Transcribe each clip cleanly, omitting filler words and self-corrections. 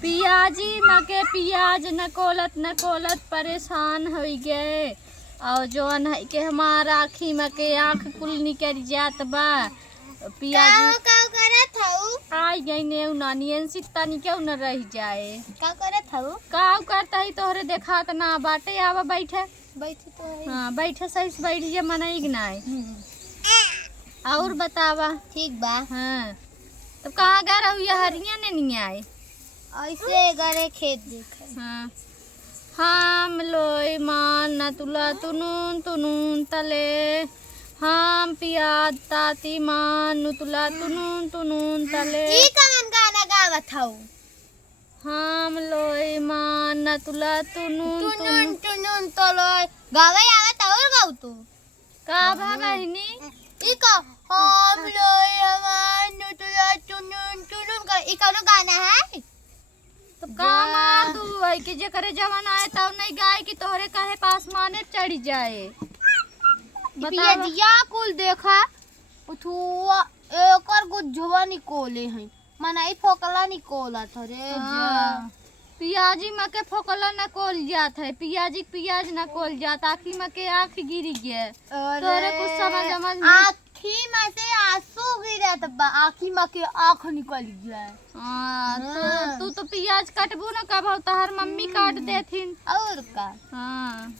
Piazzi मके पियाज नकोलत परेशान हो गए और जोन है के हमार आँखी मके आँख कुल निकल जात बा। पियाजी का करत हऊ आई गई ने नानियन सित्ता नि क्यों न रह जाए। का करत हऊ का करता ही तोहरे देखात ना बाटे आवा बैठे बैठी तो है। हाँ बैठे सही से बैठ जा मनाई कि नहीं। और बतावा ठीक बा। हाँ तो कहाँ गा रही हरिया ने नहीं आए ऐसे गरे खेत देखे। हाँ हम लोई मान न तुला तुनुन तुनुन तले हम पियाज ताती मान नु तुला तुनुन तुनुन तले। ई कौन गाना गावत हऊ हम लोई मान न तुला तुनुन टुनुन टुनुन तलोय गावे आवत और गाऊ तू का भागनी ई का हम लोय अमान तुला टुनुन टुनुन कर ई कौन गाना है। तो का मार दू है कि जे करे जवान आए तब नहीं गाय कि तोहरे काहे पास माने चढ़ जाए। पिया दिया कुल देखा उठुआ एकर गुज्जवा निकोले हैं मनाई फोकला निकोला थरे हाँ। पियाजी मके फोकला न कोल जात है पियाजी पियाज न कोल जात आँखी मके आँख गिरी गए तोरे कुछ समझ आँखी में से आंसू गिरत बा आँखी में के आँख निकल गया। हाँ तू तो पियाज काटबू न कब तहर मम्मी काट देथिन और का हाँ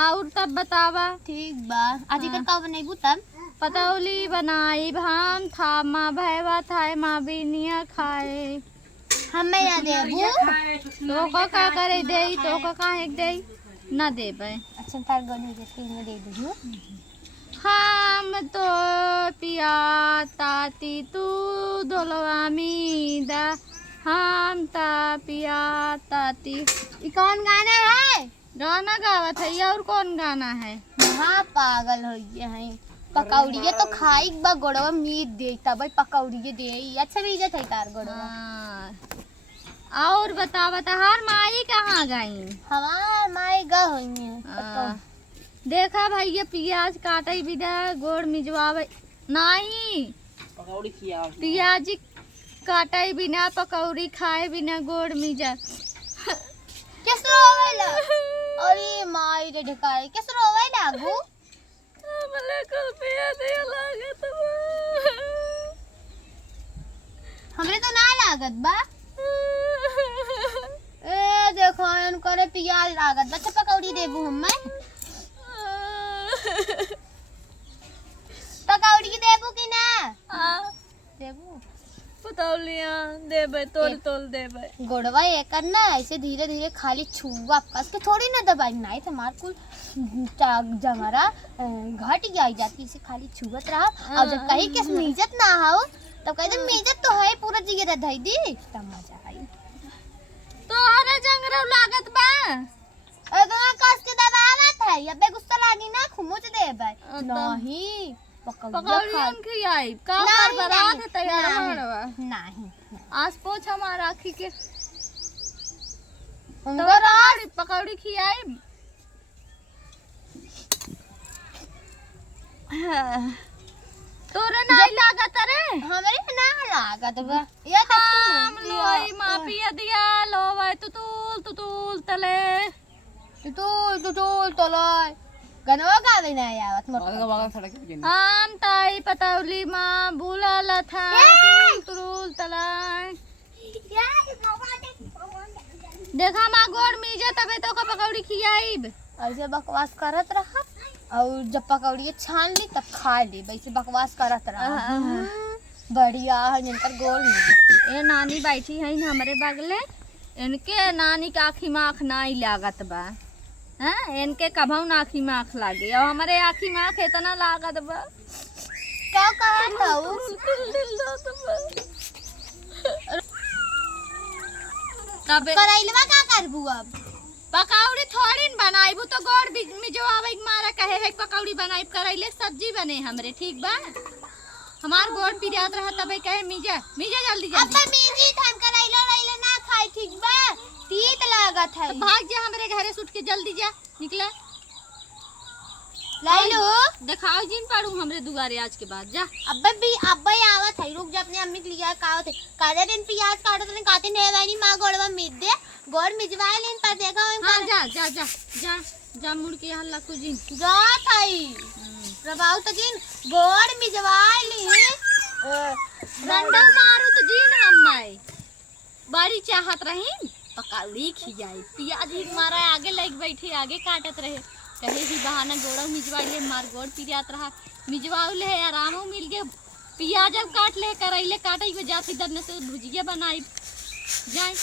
और तब बतावा ठीक बा आज कर का बनाइबू तब पतौली बनाई भाम था माँ भैवा था माँ बिनिया खाए हमें या देबू तो का करे दे तो का काहे दे न देबे। अच्छा तार गनी के फिर में दे दूँ हम तो पिया ताती तू दोलवा मीदा हम ता पिया ताती। ये कौन गाना है गाना गावत है और कौन गाना है। हाँ पागल हो गया है पकौड़िया तो खाई बा गोड़वा मीट दे तब पकौड़िया दे अच्छा भी इज्जत है तार गोड़वा। हाँ। और बतावा तहार माई कहाँ गई हमार माई गा होई है देखा भैया पियाज काटे बिना गोड़ मिजवावे नहीं पकौड़ी खिया पियाजी काटे बिना पकौड़ी खाए बिना गोड़ मिजा किस रोवेला अरे माई रे ढकाई किस रोवेला गु हमले कल पिया दे लागत हमरे तो ना लागत बा ए देखो अन करे पियाज लागत बच्चा पकौड़ी देबू हम्मे पकौड़ी देबू कि ना देबू पतौलियां देबे तोल देबे गोड़वा एकर ना ऐसे धीरे धीरे खाली छुआ कस के थोड़ी ना दबाई नहीं तो मार कुल जमरा घट जाई जाती से खाली छुअत रहा और जब कहीं किस मिजत ना हो तब कह दे मिजत तो है पूरा जिगरा धई दी तब मजा आई तो अरे जंगरव लागत बा अगर कस के दबावत है या बे गुस्सा लागी ना खुमुच देबे नहीं पकौड़ियन खियाई का कर बरात तैयार होड़वा नहीं आज पोछ हमार आखी के उनकर पकौड़ी खियाई तोरे नहीं लागत रे हमरे ना लागत बा ये तो हम लोई मापिया दिया लो भाई तुतुल तले तुतुल तोलय गनवा गावे ना आवत मोर हम ताई पतौली माँ बुला था तुतुल तले देखा माँ गोड़ मीजे तबे तो का पकौड़ी खियाईब ऐसे बकवास करत रहा और जब पकौड़ी छान ली तब खा ली वैसे बकवास करत रहा बढ़िया है जिनकर गोल में ए नानी बैठी है हमारे बगले इनके नानी के आँखी में आँख नहीं लागत बा हैं इनके कभौ ना आँखी में आँख लागे और हमारे आँखी में आँख इतना लागत बा क्या कहत हऊ तबे करैलवा का करबू अब पकौड़ी थोड़ी न बनाईबू तो गोड़ में जो आवे मारा कहे है पकौड़ी बनाई करैले सब्जी बने हमरे ठीक बा हमार गोड़ पिरात रहा तबे कहे मीजा जल्दी अब तो मीजी थान करैलो रैले ना खाई ठीक बा तीत लागत है भाग जा हमरे घरे सुट के जल्दी जा निकला गइलू दिखाओ जिन पाड़ू हमरे दुआरे आज के बाद जा। अब्बे आवत है, रुक जा अपने अम्मी के लिए कावत है। काले दिन प्याज काटत ने काते ने वाली मां गोड़वा मिद दे गोड़ मिजवाए लेन पर देखा हम हाँ जा जा जा जा जा मुड़ के हल्ला कुजिन जा थाई प्रभाव तकिन गोड़ मिजवाए ली डंडा मारू तो जिन हम माई बड़ी चाहत रही पकौड़ी खियाई पियाज ही मारा आगे लग बैठी आगे काटत रहे कहे ही बहाना गोड़ा मिजवा ले मार गोड़ पिरियात रहा मिजवाऊ ले आरामो मिल गए पियाज अब काट ले करैले काटे जाती दरने से भुजिया बनाई जाए।